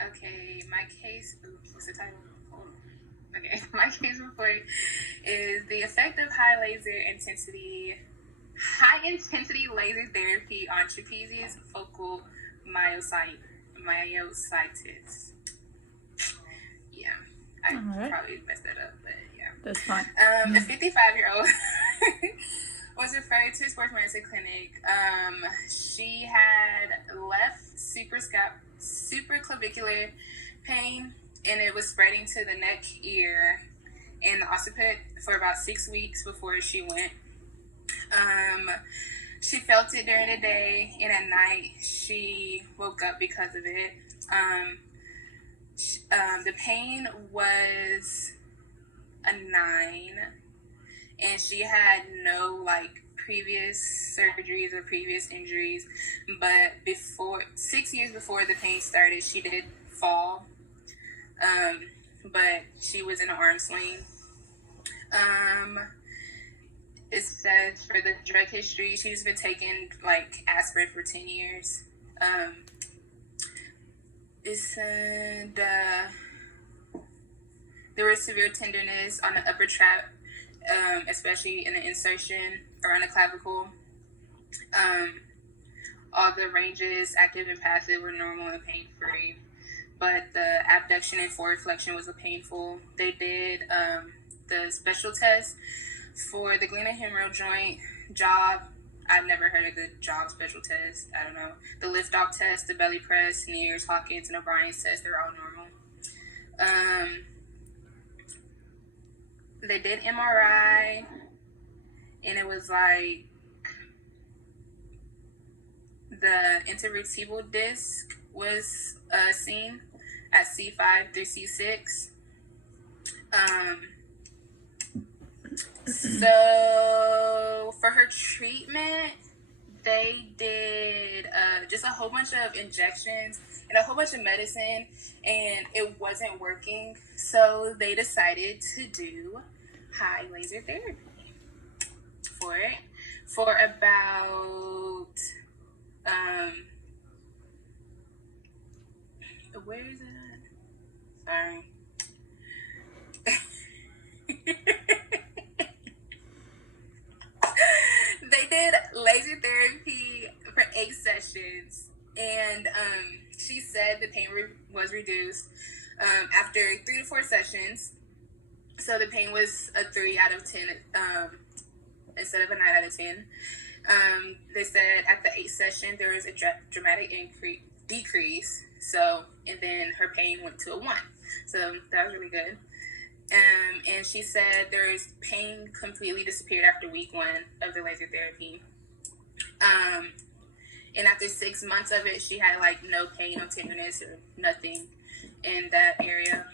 Okay, my case. Ooh, what's the title? Hold on. Okay, my case report is the effect of high intensity laser therapy on trapezius focal myositis. Yeah, I Alright. probably messed that up, but yeah. That's fine. A 55-year-old was referred to a sports medicine clinic. She had left supraclavicular pain, and it was spreading to the neck, ear, and the occiput for about 6 weeks before she went. She felt it during the day, and at night she woke up because of it. The pain was a 9, and she had no previous surgeries or previous injuries. But 6 years before the pain started, she did fall, but she was in an arm sling. It says for the drug history, she's been taking aspirin for 10 years. It said there was severe tenderness on the upper trap, especially in the insertion around the clavicle. All the ranges, active and passive, were normal and pain-free, but the abduction and forward flexion was painful. They did the special test for the glenohumeral joint, job. I've never heard of the job special test. I don't know. The lift off test, the belly press, Neers, Hawkins, and O'Brien's test, they're all normal. They did MRI, and it was the intervertebral disc was seen at C5 through C6. So for her treatment, they did just a whole bunch of injections and a whole bunch of medicine, and it wasn't working. So they decided to do high laser therapy for it for about where is it at? Sorry. They did laser therapy for 8 sessions, and she said the pain was reduced after 3 to 4 sessions. So the pain was a 3 out of 10 instead of a 9 out of 10. They said at the 8th session there was a dramatic decrease. So, and then her pain went to a 1. So that was really good. And she said there's pain completely disappeared after week 1 of the laser therapy. And after 6 months of it, she had no pain, no tenderness, or nothing in that area.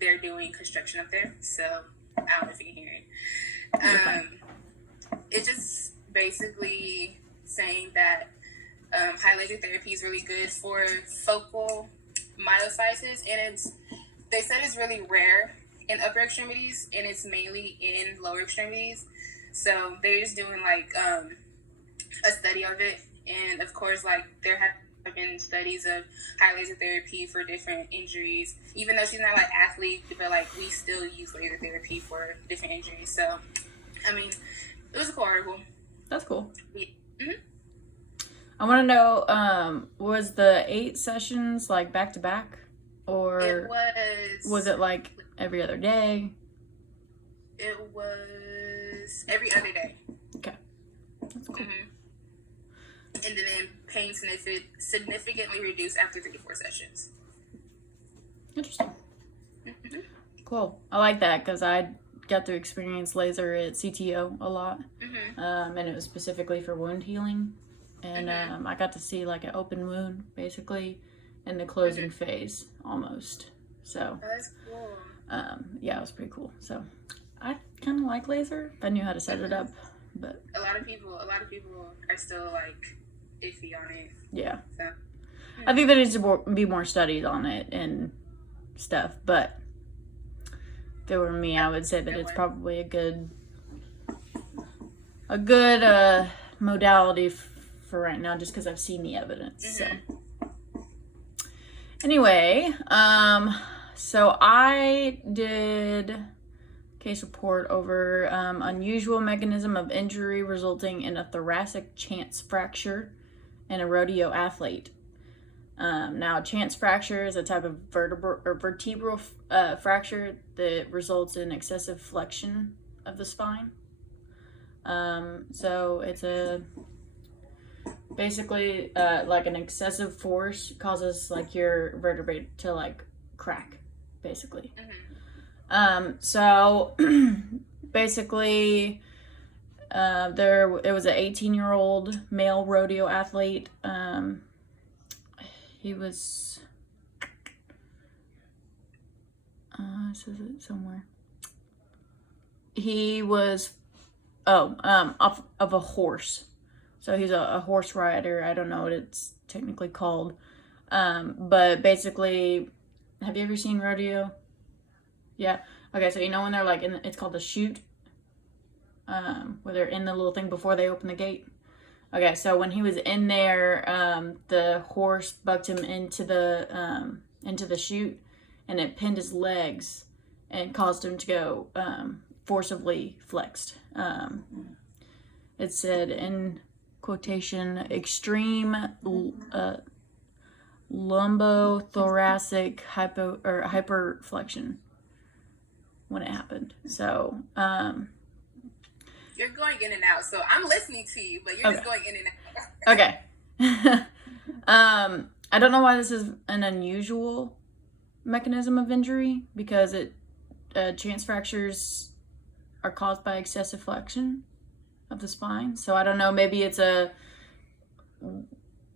They're doing construction up there, so I don't know if you can hear it. It's just basically saying that high laser therapy is really good for focal myositis, and they said it's really rare in upper extremities, and it's mainly in lower extremities. So they're just doing a study of it, and of course there have been studies of high laser therapy for different injuries. Even though she's not athlete, but we still use laser therapy for different injuries. So I mean, it was a cool article. That's cool. Yeah. Mm-hmm. I want to know, was the 8 sessions back to back, or It was it every other day? It was every other day. Okay, that's cool. Mm-hmm. And then pain significantly reduced after 3 to 4 sessions. Interesting. Mm-hmm. Cool. I like that because I got to experience laser at CTO a lot, and it was specifically for wound healing. And I got to see an open wound, basically, in the closing phase, almost. So, that's cool. Yeah, it was pretty cool. So, I kind of like laser if I knew how to set it up. But a lot of people are still iffy on it. Yeah. So, I think there needs to be more studies on it and stuff. But if it were me, I would say that it's probably a good modality for right now, just because I've seen the evidence. So Anyway, so I did case report over unusual mechanism of injury resulting in a thoracic chance fracture in a rodeo athlete. Now, chance fracture is a type of vertebral fracture that results in excessive flexion of the spine. So it's basically like an excessive force causes like your vertebrae to like crack, basically. So basically it was an 18-year-old male rodeo athlete. He was says it somewhere. He was off of a horse. So he's a horse rider. I don't know what it's technically called. But basically, have you ever seen rodeo? Yeah. Okay, so you know when they're like it's called the chute, where they're in the little thing before they open the gate. Okay, so when he was in there, the horse bucked him into the chute, and it pinned his legs and caused him to go forcibly flexed. It said in quotation, extreme lumbothoracic hyperflexion when it happened. So you're going in and out, so I'm listening to you, but you're just going in and out. Okay. I don't know why this is an unusual mechanism of injury, because chance fractures are caused by excessive flexion of the spine. So I don't know, maybe it's where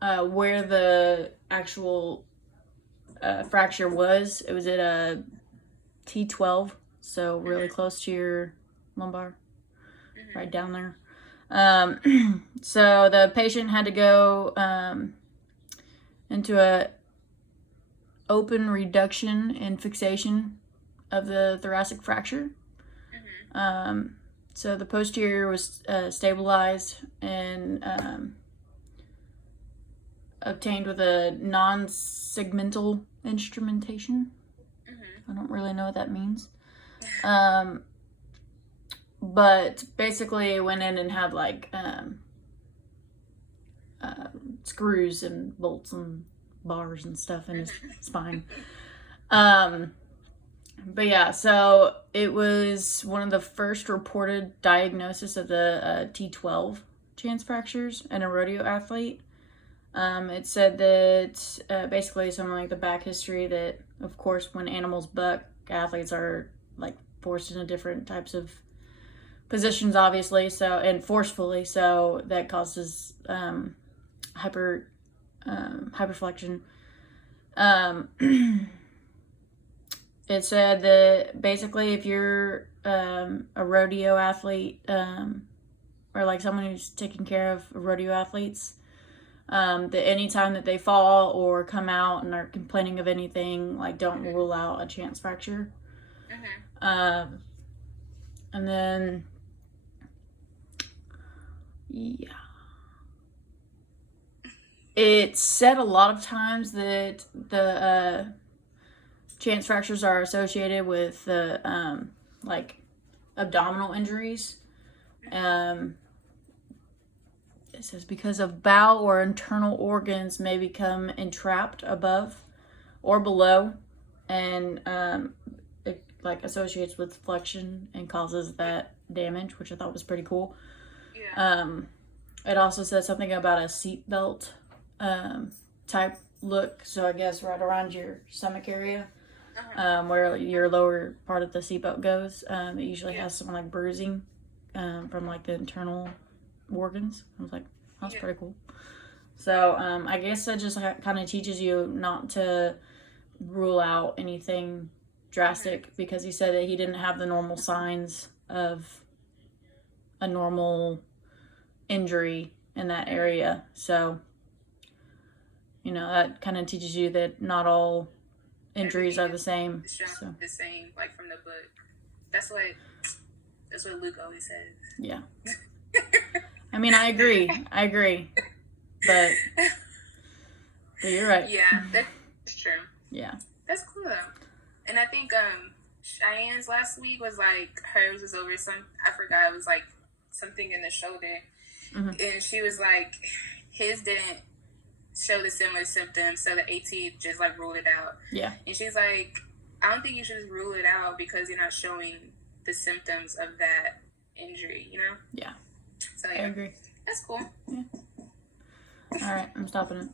the actual fracture was. It was at a T12, so really close to your lumbar, right down there. So the patient had to go into a open reduction and fixation of the thoracic fracture. So the posterior was stabilized and obtained with a non-segmental instrumentation. I don't really know what that means. But basically went in and had like screws and bolts and bars and stuff in his spine. But yeah, so it was one of the first reported diagnosis of the T12 chance fractures in a rodeo athlete. It said that basically something like the back history that, of course, when animals buck, athletes are like forced into different types of positions, obviously, so, and forcefully, so that causes hyperflexion. It said that basically if you're a rodeo athlete, or like someone who's taking care of rodeo athletes, that anytime that they fall or come out and are complaining of anything, like don't rule out a chance fracture. And then, yeah. It said a lot of times that the chance fractures are associated with the like abdominal injuries. It says because of bowel or internal organs may become entrapped above or below, and it like associates with flexion and causes that damage, which I thought was pretty cool. It also says something about a seatbelt type look, so I guess right around your stomach area, where your lower part of the seatbelt goes. It usually has some like bruising from like the internal organs. I was like, that's pretty cool. So I guess that just kind of teaches you not to rule out anything drastic, because he said that he didn't have the normal signs of a normal injury in that area. So, you know, that kind of teaches you that not all injuries are the same. So. The same, like from the book. That's what Luke always says. Yeah. I mean, I agree. But you're right. Yeah, that's true. Yeah. That's cool though. And I think Cheyenne's last week was like hers was over I forgot, it was like something in the shoulder. Mm-hmm. And she was like his didn't show the similar symptoms, so the AT just like ruled it out. Yeah. And she's like, I don't think you should just rule it out because you're not showing the symptoms of that injury, you know? Yeah. So I yeah, agree. that's cool. Yeah. All right, I'm stopping it.